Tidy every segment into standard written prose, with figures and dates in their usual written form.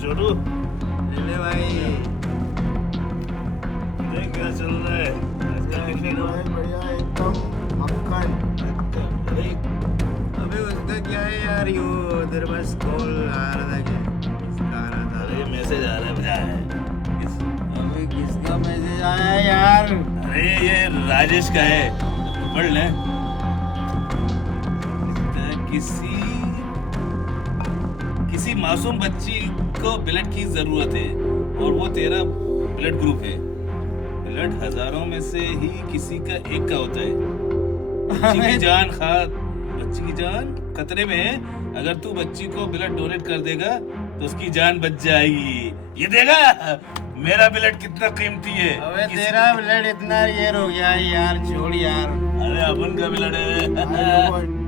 छोटू। ले भाई, देख क्या चल रहा है बढ़िया एकदम मक्खन। अरे अबे उसका क्या है यार, यो उधर बस कॉल आ रहा था कि किसका आ रहा था। अरे मैसेज आ रहा है अबे किसका मैसेज आया यार? अरे ये राजेश का है, पढ़ ले। लिखता है, किसी मासूम बच्ची को ब्लड की जरूरत है और वो तेरा ब्लड ग्रुप है। ब्लड हजारों में से ही किसी का एक का होता है। बच्ची की जान खतरे में है। अगर तू बच्ची को ब्लड डोनेट कर देगा तो उसकी जान बच जाएगी। ये देगा मेरा ब्लड कितना कीमती है। अबे तेरा ब्लड इतना रेयर हो गया है यार, छोड़ यार। अरे अपन का ब्लड है।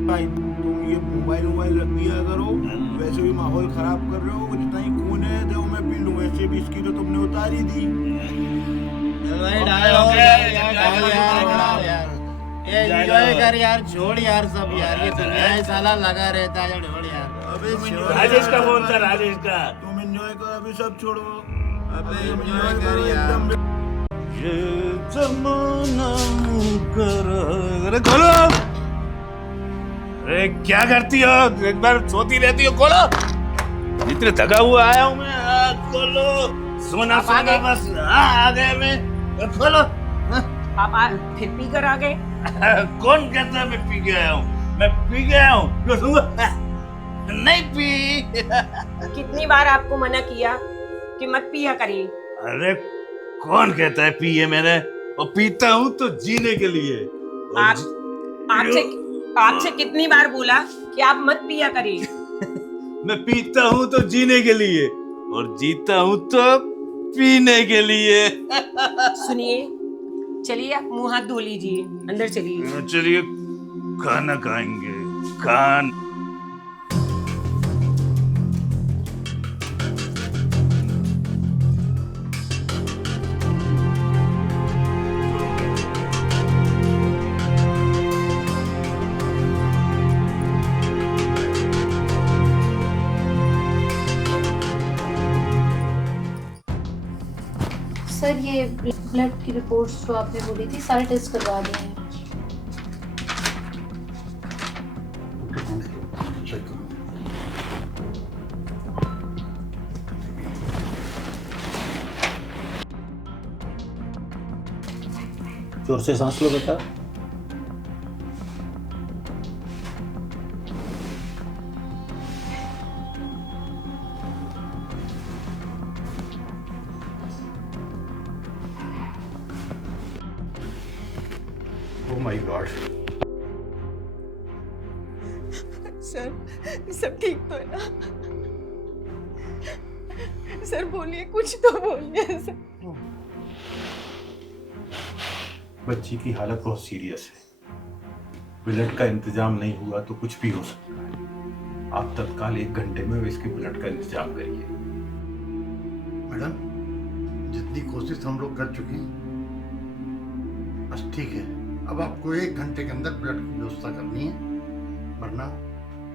भाई तुम ये मोबाइल रख दिया करो, वैसे भी माहौल खराब कर रहे हो। जितना ही खून है देखो मैं पी लूं, वैसे भी इसकी तो तुमने उतार ही दी। भाई डालो यार, ये एंजॉय कर यार, छोड़ यार सब यार। ये दुनिया है साला लगा रहता है, छोड़ यार। अबे राजेश का फोन था, राजेश का। तुम एंजॉय करो, अभी सब छोड़ो। अबे एंजॉय कर यार। ये जमाना अरे खोलो। अरे क्या करती हो, एक बार सोती रहती हो। खोलो, इतने थका हुआ आया हूँ मैं। खोलो, सोना सोना बस। आ गए मैं, खोलो। आप फिर पी कर आ गए? कौन कहता है मैं पी के आया हूँ? मैं पी के आया हूँ? नहीं पी। कितनी बार आपको मना किया कि मत पिया करिए? अरे कौन कहता है पिए मैंने? और पीता हूँ तो जीने के लिए। आपसे कितनी बार बोला कि आप मत पिया करिए? मैं पीता हूँ तो जीने के लिए और जीता हूँ तो पीने के लिए। सुनिए, चलिए आप मुंह हाथ धो लीजिए, अंदर चलिए। चलिए खाना खाएंगे। खान सर ये ब्लड की रिपोर्ट्स जो आपने बोली थी सारे टेस्ट करवा दिए हैं। जोर से सांस लो बेटा। Oh my God. सर सब ठीक तो है ना? सर बोलिए, कुछ तो बोलिए सर। बच्ची की हालत बहुत सीरियस है। ब्लड का इंतजाम नहीं हुआ तो कुछ भी हो सकता है। आप तत्काल 1 घंटे में इसके ब्लड का इंतजाम करिए। मैडम, जितनी कोशिश हम लोग कर चुके हैं, बस ठीक है। अब आपको 1 घंटे के अंदर ब्लड की व्यवस्था करनी है, वरना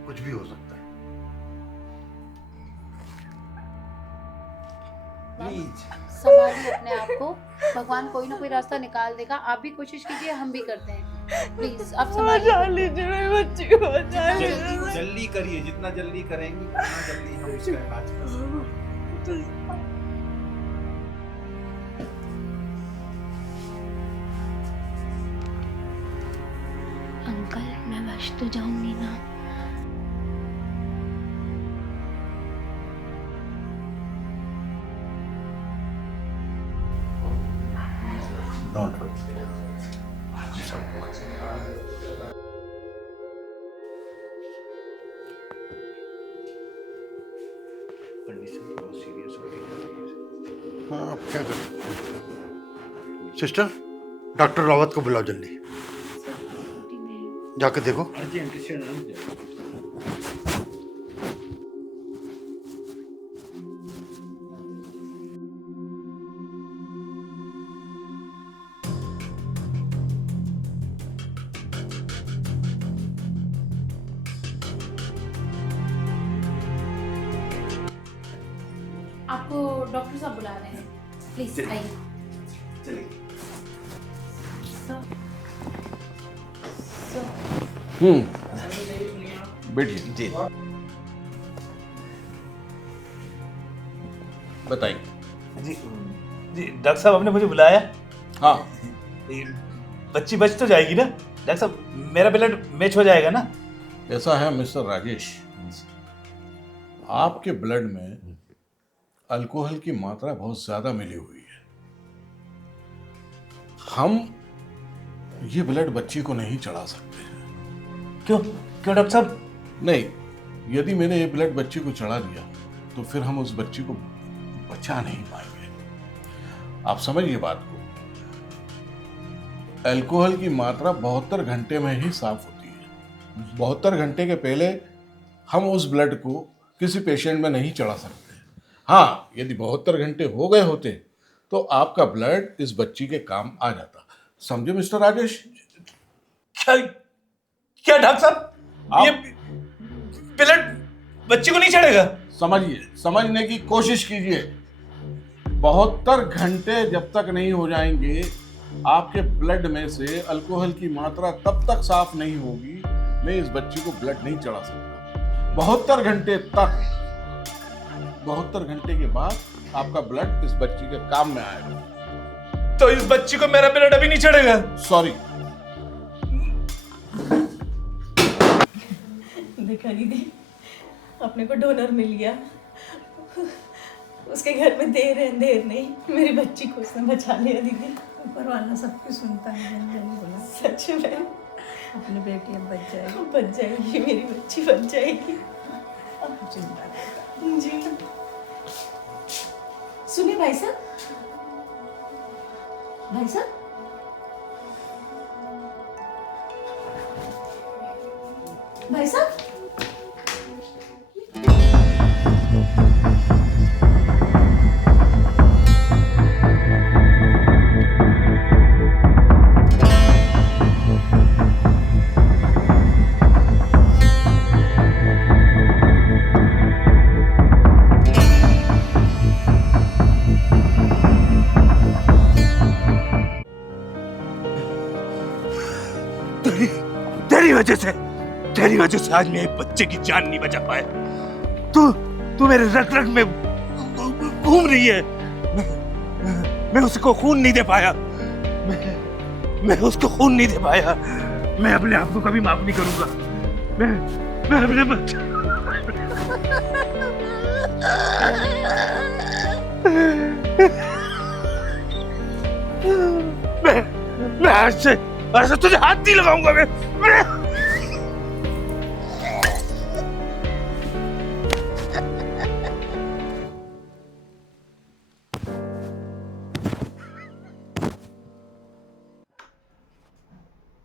कुछ भी हो सकता है। प्लीज संभालिए अपने आप को, भगवान कोई ना कोई रास्ता निकाल देगा। आप भी कोशिश कीजिए, हम भी करते हैं। प्लीज आप बचा संभालिए। लीजिए मेरी बच्ची को, बचा लीजिए। जल्दी करिए, जितना जल्दी करेंगे उतना जल्दी हम इसका इलाज कर सकते हैं। अंकल मैं बच तो जाऊंगी ना? Don't worry. कंडीशन बहुत सीरियस हो रही है। हाँ, आप क्या करें? सिस्टर, डॉक्टर रावत को बुलाओ जल्दी। जाकर देखो। आपको डॉक्टर साहब बुला रहे हैं, प्लीज आइए। चलिए। बैठिए जी बताइए। जी जी डॉक्टर साहब आपने मुझे बुलाया। हाँ ये बच्ची बच तो जाएगी ना डॉक्टर साहब? मेरा ब्लड मैच हो जाएगा ना? ऐसा है मिस्टर राजेश, आपके ब्लड में अल्कोहल की मात्रा बहुत ज्यादा मिली हुई है। हम ये ब्लड बच्ची को नहीं चढ़ा सकते। क्यों क्यों डॉक्टर साहब? नहीं, यदि मैंने ये ब्लड बच्ची को चढ़ा दिया तो फिर हम उस बच्ची को बचा नहीं पाएंगे। आप समझिए बात को। अल्कोहल की मात्रा 72 घंटे में ही साफ होती है। 72 घंटे के पहले हम उस ब्लड को किसी पेशेंट में नहीं चढ़ा सकते। हाँ, यदि 72 घंटे हो गए होते तो आपका ब्लड इस बच्ची के काम आ जाता। समझे मिस्टर राजेश? क्या क्या डॉक्टर साहब ये ब्लड बच्ची को नहीं चढ़ेगा? समझिए, समझने की कोशिश कीजिए। 72 घंटे जब तक नहीं हो जाएंगे आपके ब्लड में से अल्कोहल की मात्रा तब तक साफ नहीं होगी, मैं इस बच्ची को ब्लड नहीं चढ़ा सकता। 72 घंटे तक, 72 घंटे के बाद आपका ब्लड इस बच्ची के काम में आएगा। तो इस बच्ची को मेरा ब्लड अभी नहीं चढ़ेगा? सॉरी। देखा दीदी, अपने को डोनर मिल गया। उसके घर में देर नहीं, मेरी बच्ची को उसने बचा लिया दीदी। ऊपर वाला सब कुछ सुनता है। बोला सच में अपनी बेटी अब बच जाएगी, मेरी बच्ची बच जाएगी। चिंता जी सुनिए भाई साहब, भाई साहब तेरी वजह से आज मैं एक बच्चे की जान नहीं बचा पाया। तू मेरे रग रग में घूम रही है। मैं उसको खून नहीं दे पाया। मैं उसको खून नहीं दे पाया। मैं अपने आप को कभी माफ नहीं करूंगा। मैं अपने बच्चे मैं आज से तुझे हाथ नहीं लगाऊंगा। मैं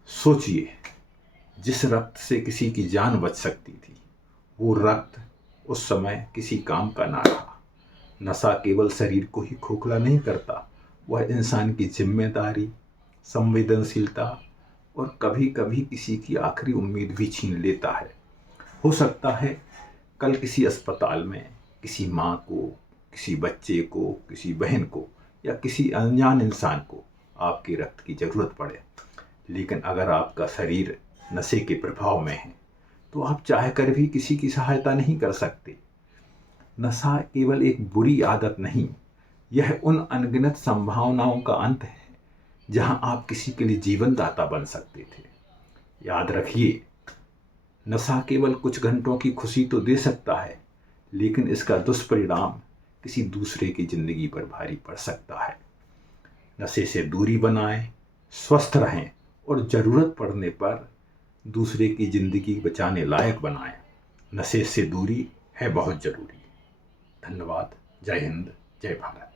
सोचिए, जिस रक्त से किसी की जान बच सकती थी, वो रक्त उस समय किसी काम का ना रहा। नशा केवल शरीर को ही खोखला नहीं करता, वह इंसान की जिम्मेदारी, संवेदनशीलता और कभी कभी किसी की आखिरी उम्मीद भी छीन लेता है। हो सकता है कल किसी अस्पताल में किसी माँ को, किसी बच्चे को, किसी बहन को या किसी अनजान इंसान को आपके रक्त की ज़रूरत पड़े, लेकिन अगर आपका शरीर नशे के प्रभाव में है तो आप चाहकर भी किसी की सहायता नहीं कर सकते। नशा केवल एक बुरी आदत नहीं, यह उन अनगिनत संभावनाओं का अंत है जहां आप किसी के लिए जीवन दाता बन सकते थे। याद रखिए, नशा केवल कुछ घंटों की खुशी तो दे सकता है, लेकिन इसका दुष्परिणाम किसी दूसरे की जिंदगी पर भारी पड़ सकता है। नशे से दूरी बनाएं, स्वस्थ रहें और ज़रूरत पड़ने पर दूसरे की ज़िंदगी बचाने लायक बनाएं। नशे से दूरी है बहुत ज़रूरी। धन्यवाद। जय हिंद, जय भारत।